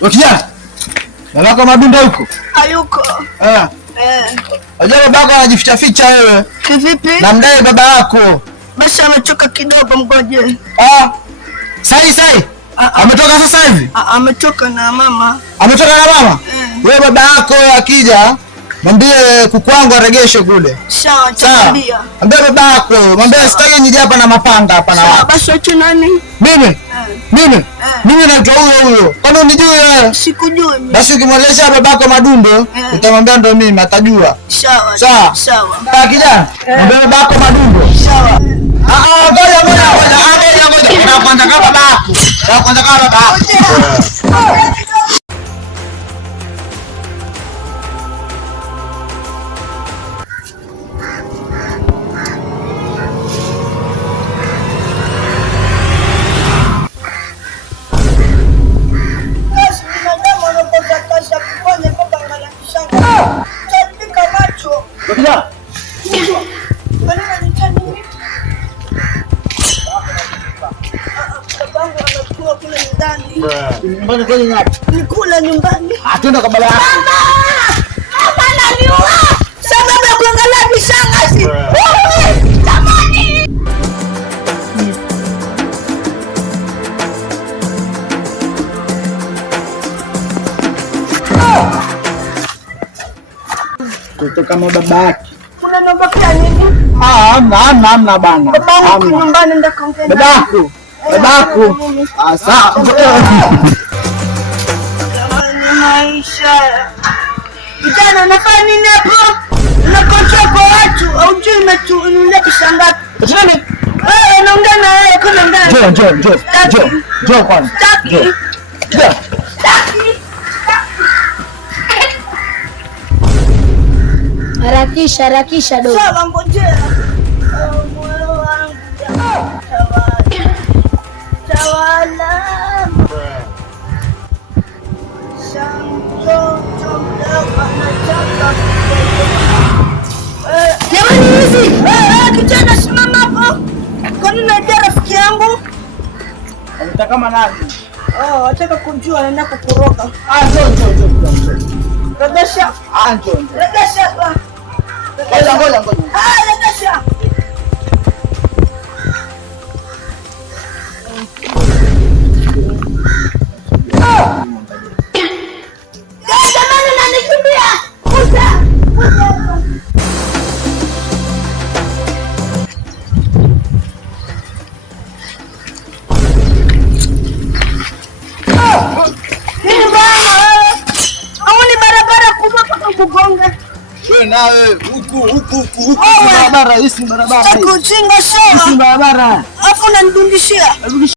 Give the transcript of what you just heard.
Kijana. Babako Madundo huko? Hayuko. Unajua babako anajificha ficha wewe. Kivipi? Na mdai baba yako. Basi ametoka kidogo, mgoje. Sai. Ametoka sasa hivi? Ametoka na mama. Ametoka na mama? Wewe baba yako akija, mwambie kuku wangu aregeshe kule. Sawa, nitamwambia. Mwambie baba yako, mwambie sitaki nije hapa na mapanga hapa na watu. Basi wewe nani? Mimi naitwa huyo. Kwani unijui wewe? Sikujui mimi. Basi ukimweleza babako Madundo, utamwambia ndo mimi, atajua. Sawa. Kijana, mwambie babako Madundo. Sawa. Ngoja. Kwanza kama babako. Nikula nyumbani. Atenda kwa baba yako. Mama ananiua. Sababu ya kuangalia vishangazi. Jamani. Kutoka na baba yake. Kuna namba kwa nini? Hamna bana. Baba nyumbani ndio kaongea. Babako. Sawa. Maisha. Kijana unafanya nini hapo? Unakocha kwa watu au je unachunulia pesa ngapi? Nani? Naongea na wewe kuna ndani. Njoo kwanza. Harakisha dogo. Sawa, ngojea. Moyo wangu tawala. Jamani hizi. Kijana simama hapo. Kwani unaendea rafiki yangu? Unataka kama nani? Nataka kujua naenda kukuroga. Njoo. Regesha. Njoo. Regesha. Ngoja. Regesha. Jamani nanikimbia. Kuja. Kugonga. Wewe nawe huku barabara hii. Sikuchinga sawa. Barabara. Afu unanidundishia.